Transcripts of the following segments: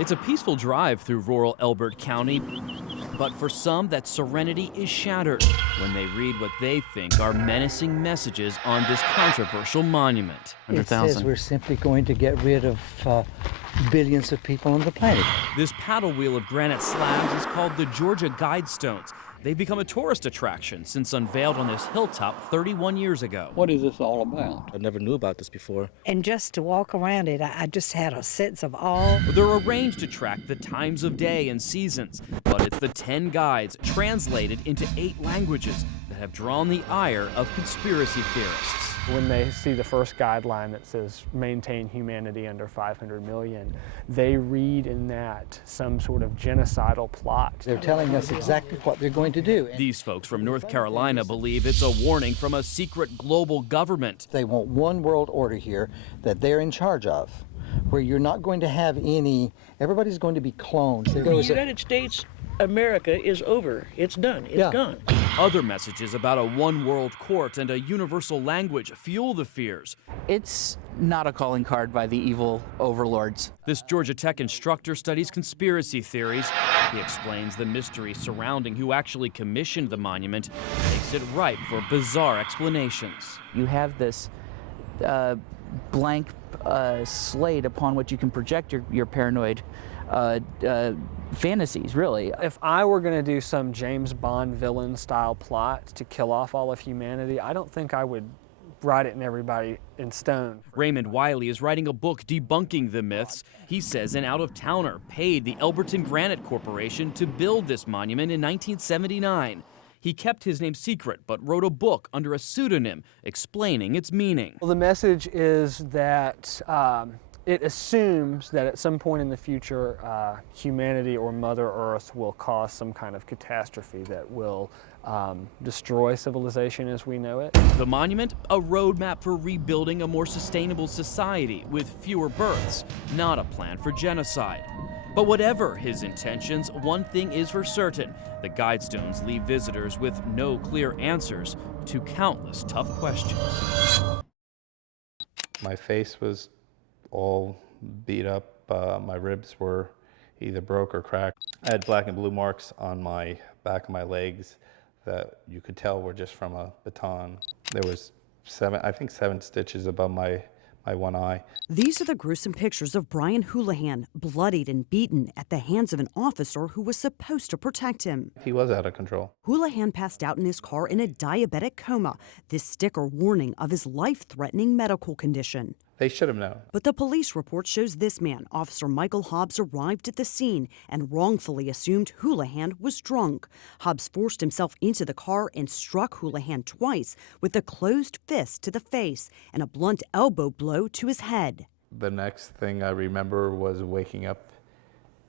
It's a peaceful drive through rural Elbert County, but for some, that serenity is shattered when they read what they think are menacing messages on this controversial monument. It says we're simply going to get rid of billions of people on the planet. This paddle wheel of granite slabs is called the Georgia Guidestones. They've become a tourist attraction since unveiled on this hilltop 31 years ago. What is this all about? I never knew about this before. And just to walk around it, I just had a sense of awe. They're arranged to track the times of day and seasons, but it's the 10 guides translated into 8 languages that have drawn the ire of conspiracy theorists. When they see the first guideline that says maintain humanity under 500 million, they read in that some sort of genocidal plot. They're telling us exactly what they're going to do. These folks from North Carolina believe it's a warning from a secret global government. They want one world order here that they're in charge of, where you're not going to have everybody's going to be cloned. The United States, America is over. It's done. It's gone. Other messages about a one-world court and a universal language fuel the fears. It's not a calling card by the evil overlords. This Georgia Tech instructor studies conspiracy theories. He explains the mystery surrounding who actually commissioned the monument, makes it ripe for bizarre explanations. You have this blank slate upon which you can project your paranoid fantasies, really. If I were going to do some James Bond villain style plot to kill off all of humanity, I don't think I would write it in everybody in stone. Raymond Wiley is writing a book debunking the myths. He says an out-of-towner paid the Elberton Granite Corporation to build this monument in 1979. He kept his name secret, but wrote a book under a pseudonym explaining its meaning. Well, the message is that it assumes that at some point in the future, humanity or Mother Earth will cause some kind of catastrophe that will destroy civilization as we know it. The monument, a roadmap for rebuilding a more sustainable society with fewer births, not a plan for genocide. But whatever his intentions, one thing is for certain: the Guidestones leave visitors with no clear answers to countless tough questions. My face was all beat up. My ribs were either broke or cracked. I had black and blue marks on my back of my legs that you could tell were just from a baton. There was 7 stitches above my one eye. These are the gruesome pictures of Brian Houlihan, bloodied and beaten at the hands of an officer who was supposed to protect him. He was out of control. Houlihan passed out in his car in a diabetic coma, this sticker warning of his life-threatening medical condition. They should have known. But the police report shows this man, Officer Michael Hobbs, arrived at the scene and wrongfully assumed Houlihan was drunk. Hobbs forced himself into the car and struck Houlihan twice with a closed fist to the face and a blunt elbow blow to his head. The next thing I remember was waking up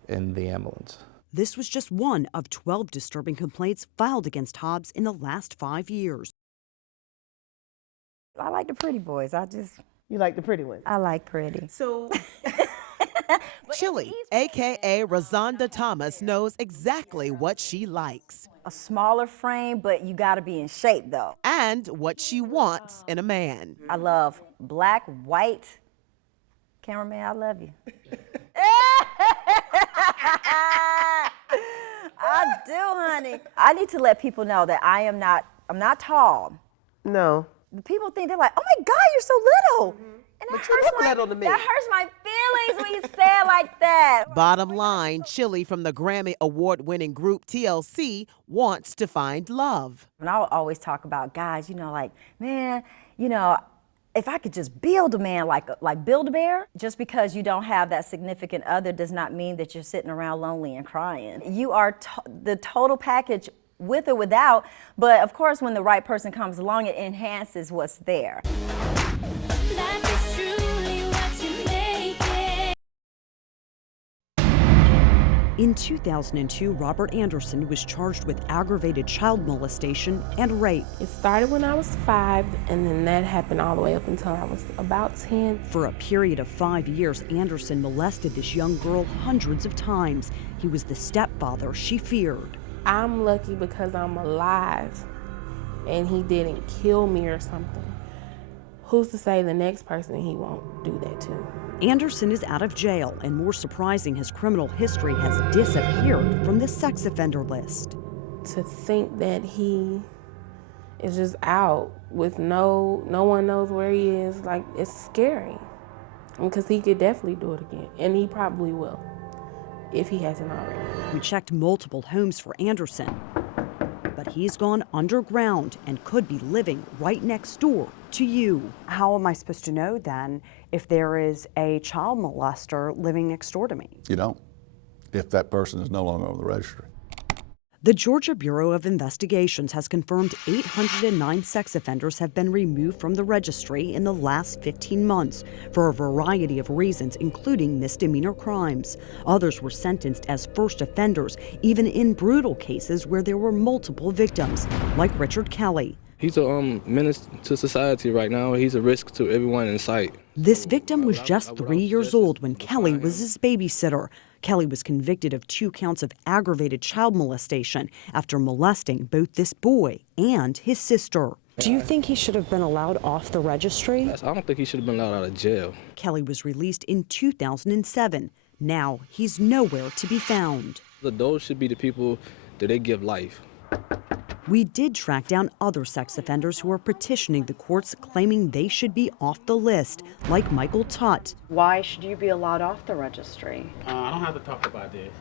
in the ambulance. This was just one of 12 disturbing complaints filed against Hobbs in the last 5 years. I like the pretty boys. You like the pretty ones? I like pretty. So, Chili, a.k.a. Rosonda Thomas, knows exactly what she likes. A smaller frame, but you gotta be in shape though. And what she wants in a man. I love black, white. Cameraman, I love you. I do, honey. I need to let people know that I'm not tall. no. People think, they're like, oh my God, you're so little. And But you never let on to me. that hurts my feelings when you say it like that. Bottom line, Chili from the Grammy Award-winning group TLC wants to find love. And I'll always talk about guys, like, man, if I could just build a man like Build-A-Bear, just because you don't have that significant other does not mean that you're sitting around lonely and crying. You are the total package, with or without, but of course when the right person comes along, it enhances what's there. In 2002, Robert Anderson was charged with aggravated child molestation and rape. It started when I was 5, and then that happened all the way up until I was about 10. For a period of 5 years, Anderson molested this young girl hundreds of times. He was the stepfather she feared. I'm lucky because I'm alive, and he didn't kill me or something. Who's to say the next person he won't do that to? Anderson is out of jail, and more surprising, his criminal history has disappeared from the sex offender list. To think that he is just out with no one knows where he is, like, it's scary. Because he could definitely do it again, and he probably will, if he hasn't already. We checked multiple homes for Anderson, but he's gone underground and could be living right next door to you. How am I supposed to know then if there is a child molester living next door to me? You don't, if that person is no longer on the registry. The Georgia Bureau of Investigations has confirmed 809 sex offenders have been removed from the registry in the last 15 months for a variety of reasons, including misdemeanor crimes. Others were sentenced as first offenders, even in brutal cases where there were multiple victims, like Richard Kelly. He's a menace to society right now. He's a risk to everyone in sight. This victim was just 3 years old when Kelly was his babysitter. Kelly was convicted of 2 counts of aggravated child molestation after molesting both this boy and his sister. Do you think he should have been allowed off the registry? I don't think he should have been allowed out of jail. Kelly was released in 2007. Now he's nowhere to be found. Those should be the people that they give life. We did track down other sex offenders who are petitioning the courts, claiming they should be off the list, like Michael Tutt. Why should you be allowed off the registry? I don't have to talk about this.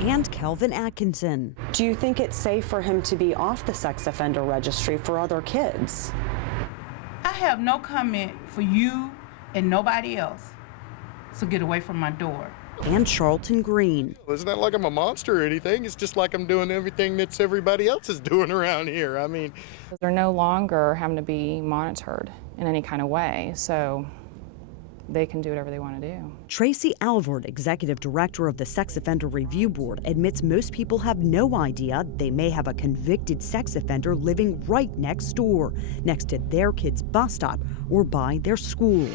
And Kelvin Atkinson. Do you think it's safe for him to be off the sex offender registry for other kids? I have no comment for you and nobody else, so get away from my door. And Charlton Green. It's not like I'm a monster or anything. It's just like I'm doing everything that's everybody else is doing around here. I mean, they're no longer having to be monitored in any kind of way, so they can do whatever they want to do. Tracy Alvord, executive director of the Sex Offender Review Board, admits most people have no idea they may have a convicted sex offender living right next door, next to their kid's bus stop or by their school.